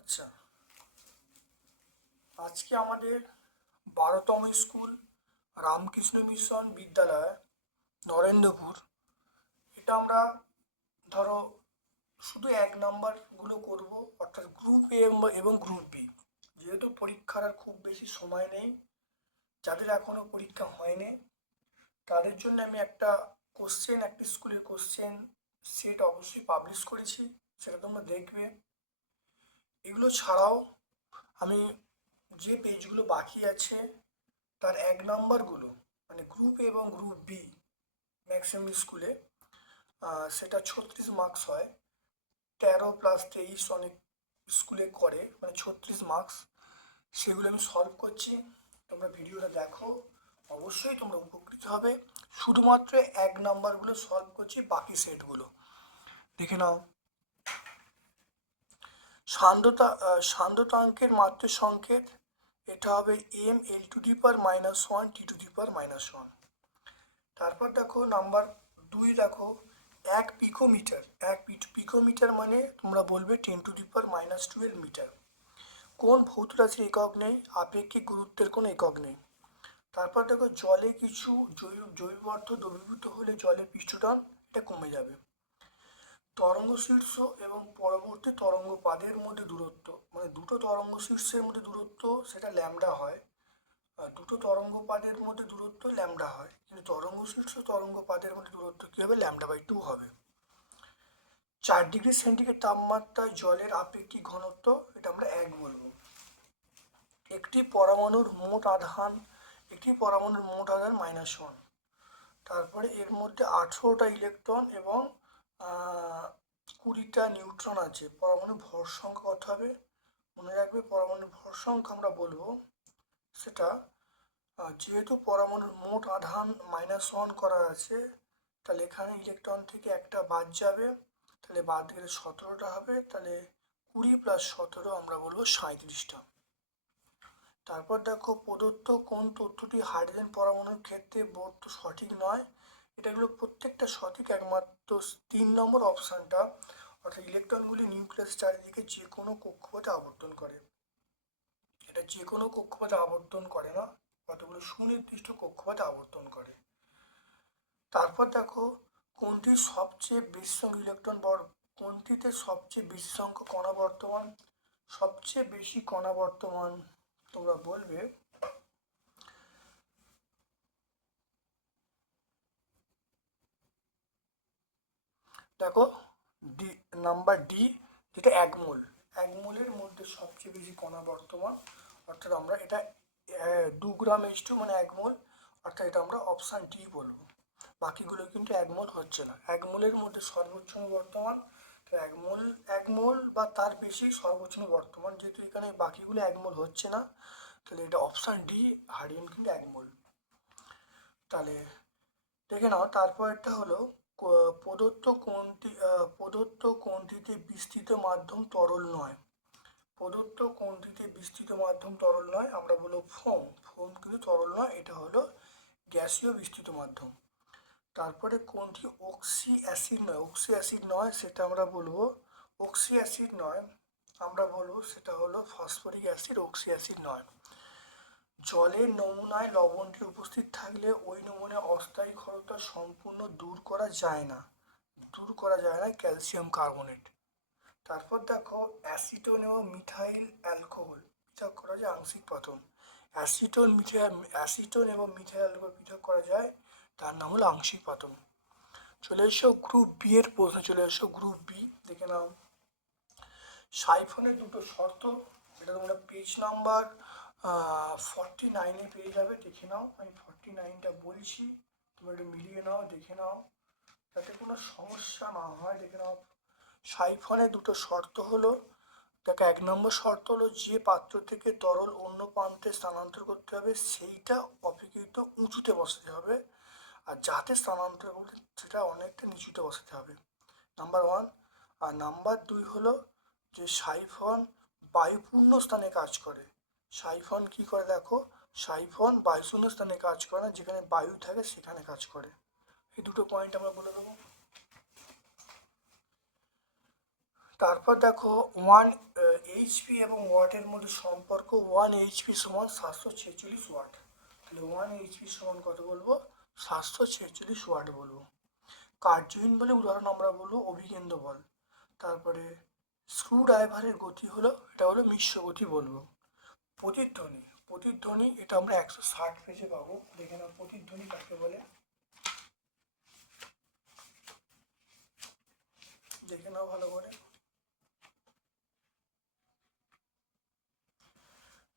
আচ্ছা। আজকে আমাদের বারোতম স্কুল রামকৃষ্ণ মিশন বিদ্যালয়, নরেন্দ্রপুর। এটা আমরা ধরো শুধু এক নাম্বারগুলো করব, অর্থাৎ গ্রুপ এ এবং গ্রুপ বি যেহেতু পরীক্ষার আর খুব বেশি সময় নেই, যাদের এখনও পরীক্ষা হয়নি তাদের জন্য আমি একটা কোশ্চেন একটা স্কুলের কোশ্চেন সেট অবশ্যই পাবলিশ করেছি, সেটা তোমরা দেখবে। এগুলো ছাড়াও আমি যে পেজগুলো বাকি আছে, তার এক নাম্বারগুলো মানে গ্রুপ এ এবং গ্রুপ বি ম্যাক্সিমাম স্কুলে সেটা ছত্রিশ মার্কস হয়। তেরো প্লাস তেইশ অনেক স্কুলে করে মানে ছত্রিশ মার্কস সেগুলো আমি সলভ করছি। তোমরা ভিডিওটা দেখো। অবশ্যই তোমরা উপকৃত হবে। শুধুমাত্র এক নাম্বারগুলো সলভ করছি, বাকি সেটগুলো। দেখে নাও। সান্দ্রতা সান্দ্রতাঙ্কের মাত্র সংকেত এটা হবে M L to the power minus one T to the power minus one তারপর দেখো, নাম্বার দুই দেখো, এক পিকোমিটার। এক পিকোমিটার মানে তোমরা বলবে ten to the power minus twelve metre কোন ভৌত রাশির একক নেই? আপেক্ষিক গুরুত্বের কোনো একক নেই। তারপর দেখো জলে কিছু জৈব জৈব পদার্থ দ্রবীভূত হলে জলের পৃষ্ঠটান এটা কমে যাবে। তরঙ্গ শীর্ষ এবং পরবর্তী তরঙ্গ পাদের মধ্যে দূরত্ব মানে দুটো তরঙ্গ শীর্ষের মধ্যে দূরত্ব সেটা ল্যামডা হয়। দুটো তরঙ্গ পাদের মধ্যে দূরত্ব ল্যামডা হয়। কিন্তু তরঙ্গ শীর্ষ তরঙ্গ পাদের মধ্যে দূরত্ব কী হবে? ল্যামডা বাই টু হবে। চার ডিগ্রি সেন্টিগ্রেড তাপমাত্রায় জলের আপেক্ষিক ঘনত্ব, এটা আমরা এক বলব। একটি পরমাণুর মোট আধান একটি পরমাণুর মোট আধান মাইনাস ওয়ান তারপরে এর মধ্যে আঠেরোটা ইলেকট্রন এবং কুড়িটা নিউট্রন আছে। পরমাণুর ভর সংখ্যা কত হবে? মনে রাখবে পরমাণুর ভর সংখ্যা আমরা বলব সেটা যেহেতু পরমাণুর মোট আধান মাইনাস ওয়ান করা আছে, তাহলে এখানে ইলেকট্রন থেকে একটা বাদ যাবে। তাহলে বাদ গেলে সতেরোটা হবে। তাহলে কুড়ি প্লাস সতেরো আমরা বলব সাঁত্রিশটা তারপর দেখো প্রদত্ত কোন তথ্যটি হাইড্রোজেন পরমাণুর ক্ষেত্রে বর্ত সঠিক নয় এটাগুলো প্রত্যেকটা সঠিক একমাত্র তিন নম্বর অপশানটা। অর্থাৎ ইলেকট্রনগুলি নিউক্লিয়াস চারিদিকে যে কোনো কক্ষপথে আবর্তন করে। এটা যে কোনো কক্ষপথে আবর্তন করে না কতগুলো সুনির্দিষ্ট কক্ষপথে আবর্তন করে। তারপর দেখো, কোনটি সবচেয়ে বেশি সংখ্যক ইলেকট্রন কোনটিতে সবচেয়ে বেশি সংখ্যক কণা বর্তমান? সবচেয়ে বেশি কণা বর্তমান তোমরা বলবে, দেখো ডি নাম্বার ডি যেটা এক মোল এক মধ্যে সবচেয়ে বেশি কণা বর্তমান, অর্থাৎ আমরা এটা দু গ্রাম এইচ টু মানে এক মোল অর্থাৎ এটা আমরা অপশান ডি বলব। বাকিগুলো কিন্তু এক মোল হচ্ছে না। এক মোলের মধ্যে সর্বোচ্চ বর্তমান তো এক মোল এক মোল বা তার বেশি সর্বোচ্চ বর্তমান। যেহেতু এখানে বাকিগুলো এক মোল হচ্ছে না, তাহলে এটা অপশান ডি হারিয়ন কিন্তু এক মোল তাহলে দেখে নাও তারপরটা হলো প্রদত্ত কোনটি প্রদত্ত কোনটিতে বিস্তৃত মাধ্যম তরল নয়। প্রদত্ত কোনটিতে বিস্তৃত মাধ্যম তরল নয়, আমরা বলব ফোম। ফোম কিন্তু তরল নয়, এটা হলো গ্যাসীয় বিস্তৃত মাধ্যম। তারপরে কোনটি? অক্সি অ্যাসিড নয়। অক্সি অ্যাসিড নয়, সেটা আমরা বলব অক্সি অ্যাসিড নয়। আমরা বলব সেটা হলো ফসফরিক অ্যাসিড অক্সি অ্যাসিড নয়। জলের নমুনায় লবণটি উপস্থিত থাকলে ওই নমুনায় অস্থায়ী ক্ষরতা সম্পূর্ণ দূর করা যায় না। দূর করা যায় না ক্যালসিয়াম কার্বনেট তারপর দেখো অ্যাসিটোন এবং মিথাইল অ্যালকোহল পৃথক করা যায় আংশিক পতন। অ্যাসিটোন মিথাইল অ্যাসিটোন এবং মিথাইল অ্যালকোহল পৃথক করা যায় তার নাম হলো আংশিক পতন। চলে এসো গ্রুপ বি এর প্রশ্ন, চলে এসো গ্রুপ বি দেখে নাও। সাইফনের দুটো শর্ত এটা তোমরা পেজ নাম্বার ফর্টি নাইনে পেয়ে যাবে, দেখে নাও। আমি ফর্টি নাইনটা বলছি, তোমরা একটু মিলিয়ে নাও, দেখে নাও। যাতে কোনো সমস্যা না হয়, দেখে নাও। সাইফনের দুটো শর্ত হলো, দেখো এক নম্বর শর্ত হলো, যে পাত্র থেকে তরল অন্য প্রান্তে স্থানান্তর করতে হবে, সেইটা অপেক্ষিত উঁচুতে বসাতে হবে। আর যাতে স্থানান্তর করতে সেটা অনেকটা নিচুতে বসাতে হবে। নাম্বার ওয়ান আর নাম্বার দুই হলো যে সাইফন বায়ুপূর্ণ স্থানে কাজ করে। সাইফন কি করে দেখো? সাইফন বায়ুশূন্য স্থানে কাজ করে না, যেখানে বায়ু থাকে সেখানে কাজ করে। এই দুটো পয়েন্ট আমরা বলে দেবো। তারপর দেখো ওয়ান এইচপি এবং ওয়াটের মধ্যে সম্পর্ক ওয়ান এইচপি সমান সাতশো ছেচল্লিশ ওয়াট তাহলে ওয়ান এইচপি সমান কত বলব? সাতশো ছেচল্লিশ ওয়াট বলব। কার্যহীন বলে উদাহরণ আমরা বলব অভিকেন্দ্র বল। তারপরে স্ক্রু ড্রাইভারের গতি হলো, এটা হলো মিশ্র গতি বলব। প্রতিধ্বনি প্রতিধ্বনি এটা আমরা একশো ষাট পেজে পাবো। দেখে নাও প্রতিধ্বনি কাকে বলে। দেখে নাও ভালো করে।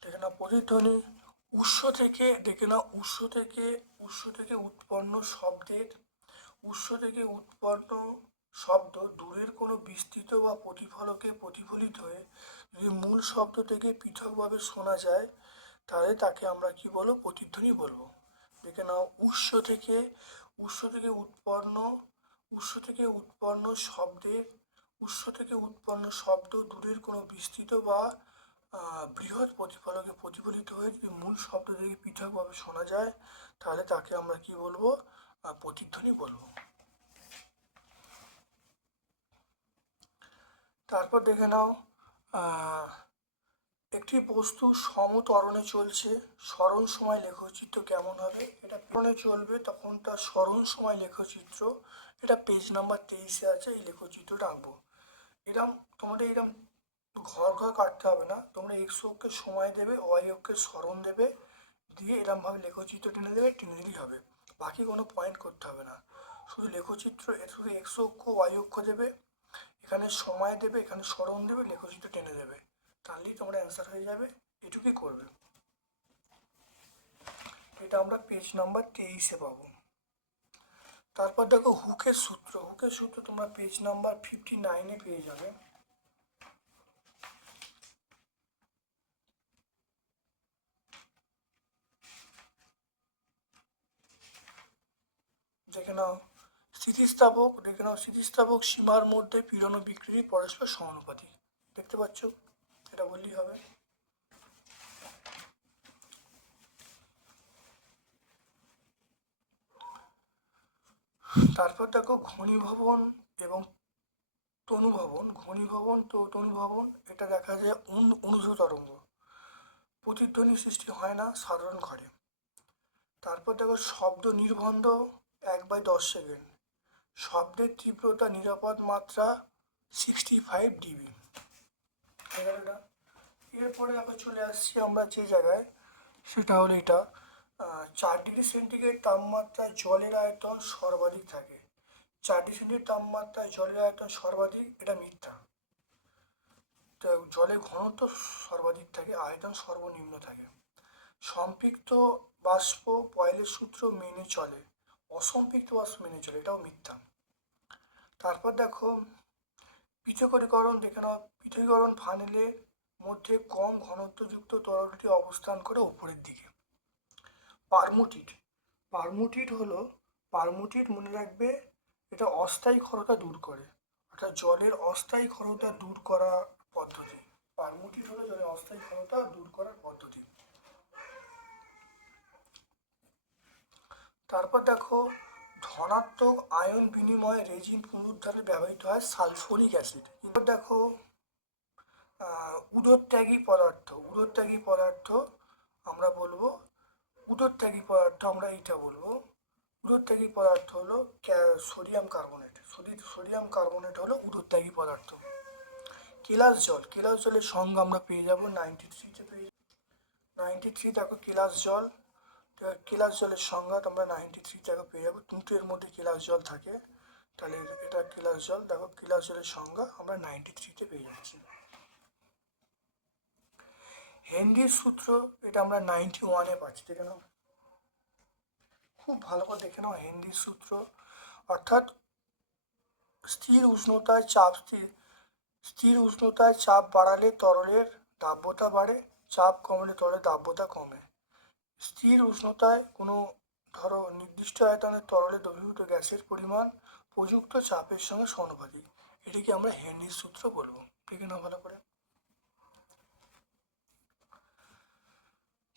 দেখে নাও প্রতিধ্বনি উৎস থেকে, দেখে নাও, উৎস থেকে উৎস থেকে উৎপন্ন শব্দের, উৎস থেকে উৎপন্ন শব্দ দূরের কোনো বিস্তৃত বা প্রতিফলকে প্রতিফলিত হয়ে যদি মূল শব্দ থেকে পৃথকভাবে শোনা যায়, তাহলে তাকে আমরা কি বলব? প্রতিধ্বনি বলব। দেখে নাও, উৎস থেকে উৎস থেকে উৎপন্ন, উৎস থেকে উৎপন্ন শব্দের, উৎস থেকে উৎপন্ন শব্দ দূরের কোনো বিস্তৃত বা বৃহৎ প্রতিফলকে প্রতিফলিত হয়ে যদি মূল শব্দ থেকে পৃথকভাবে শোনা যায়, তাহলে তাকে আমরা কি বলব? প্রতিধ্বনি বলব। তারপর দেখে নাও একটি বস্তু সমতরণে চলছে। স্মরণ সময় লেখচিত্র কেমন হবে? এটা পেছনে চলবে, তখন তার স্মরণ সময় লেখচিত্র। এটা পেজ নাম্বার তেইশে আছে, এই লেখচিত্রটা আঁকবো। এরম, তোমাদের এরম ঘর ঘর কাটতে হবে না। তোমরা এক্স অক্ষের সময় দেবে ওয়াই অক্ষের স্মরণ দেবে, দিয়ে এরমভাবে লেখচিত্র টেনে দেবে, টেনে দিলেই হবে। বাকি কোনো পয়েন্ট করতে হবে না। শুধু লেখচিত্র শুধু এক্স অক্ষ ওয়াই অক্ষ দেবে, এখানে সময় দেবে, এখানে স্মরণ দেবে, লেখচিত্র টেনে দেবে। তাহলেই তোমরা অ্যান্সার হয়ে যাবে, এটুকুই করবে। এটা আমরা পেজ নাম্বার তেইশে পাবো। তারপর দেখো হুকের সূত্র। হুকের সূত্র তোমরা পেজ নাম্বার ফিফটি নাইনে পেয়ে যাবে। দেখে নাও স্থিতিস্থাপক দেখে নাও স্থিতিস্থাপক সীমার মধ্যে পীড়ন ও বিক্রির পরস্পর সমানুপাতিক। দেখতে পাচ্ছ? এটা বললেই হবে। তারপর দেখো ঘনীভবন এবং তনুভবন। ঘনীভবন, তো তনুভবন, এটা দেখা যায় অনু- অনুধৃত তরঙ্গ। প্রতিধ্বনি সৃষ্টি হয় না, সাধারণ ঘরে। তারপর দেখো শব্দ নির্বন্ধ এক বাই দশ সেকেন্ড শব্দের তীব্রতা, নিরাপদ মাত্রা সিক্সটি ফাইভ ডিবি এরপরে আবার চলে আসছি আমরা যে জায়গায়, সেটা হলো এটা। চার ডিগ্রি সেন্টিগ্রেড তাপমাত্রায় জলের আয়তন সর্বাধিক থাকে। চার ডিগ্রি সেন্টিগ্রেড তাপমাত্রায় জলের আয়তন সর্বাধিক, এটা মিথ্যা। তো জলের ঘনত্ব সর্বাধিক থাকে, আয়তন সর্বনিম্ন থাকে। সম্পৃক্ত বাষ্প, পয়লের সূত্র মেনে চলে। অসম্পৃক্ত বাষ্প মেনে চলে, এটাও মিথ্যা। তারপর দেখো, পৃথকীকরণ, দেখে নাও, পৃথকীকরণ ফানেলের মধ্যে কম ঘনত্বযুক্ত তরলটি অবস্থান করে উপরের দিকে। পারমুটিট পারমুটিট হলো, পারমুটিট মনে রাখবে, এটা অস্থায়ী ক্ষরতা দূর করে, অর্থাৎ জলের অস্থায়ী ক্ষরতা দূর করা পদ্ধতি। পারমুটিট হলো জলের অস্থায়ী ক্ষরতা দূর করার পদ্ধতি। তারপর দেখো, ধনাত্মক আয়ন বিনিময়ে রেজিন পুনরুদ্ধারে ব্যবহৃত হয় সালফোরিক অ্যাসিড। কিন্তু দেখো উদরত্যাগী পদার্থ। উদরত্যাগী পদার্থ আমরা বলব, উদরত্যাগী পদার্থ আমরা এইটা বলব। উদরত্যাগী পদার্থ হলো সোডিয়াম কার্বনেট। সোডি- সোডিয়াম কার্বনেট হলো উদরত্যাগী পদার্থ। কেলাস জল। কেলাস জলের সঙ্গে আমরা পেয়ে যাব। নাইনটি থ্রিতে পেয়ে নাইনটি থ্রি দেখো, কেলাস জল। কেলাস জলের সংজ্ঞা তোমরা নাইনটি থ্রি দেখো পেয়ে যাব। দুটোর মধ্যে কেলাস জল থাকে, তাহলে এটা কেলাস জল। দেখো, কেলাস জলের সংজ্ঞা আমরা নাইনটি থ্রিতে পেয়ে যাচ্ছি। হেনরির সূত্র, এটা আমরা নাইনটি ওয়ানে পাচ্ছি, দেখে নাও। খুব ভালো করে দেখে নাও হেনরির সূত্র। অর্থাৎ স্থির উষ্ণতায় চাপ, স্থির স্থির উষ্ণতায় চাপ বাড়ালে তরলের দাব্যতা বাড়ে, চাপ কমলে তরলের দাব্যতা কমে। স্থির উষ্ণতায় কোনো, ধরো, নির্দিষ্ট আয়তনের তরলে দ্রবীভূত গ্যাসের পরিমাণ প্রযুক্ত চাপের সঙ্গে সমানুপাতিক। এটিকে আমরা হেনরির সূত্র বলব। ঠিক না ভালো করে?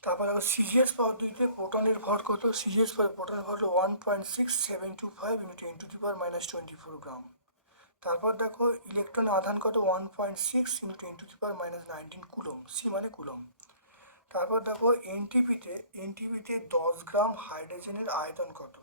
তারপর দেখো সিজিএস পদ্ধতিতে প্রোটনের ভর কত? সিজিএস প্রোটনের ভর হলো one point six seven two five into ten to the power minus twenty four gram তারপর দেখো ইলেকট্রনের আধান কত? One point six into ten to the power minus nineteen coulomb C মানে কুলম তারপর দেখো এনটিপিতে এনটিপিতে দশ গ্রাম হাইড্রোজেনের আয়তন কত?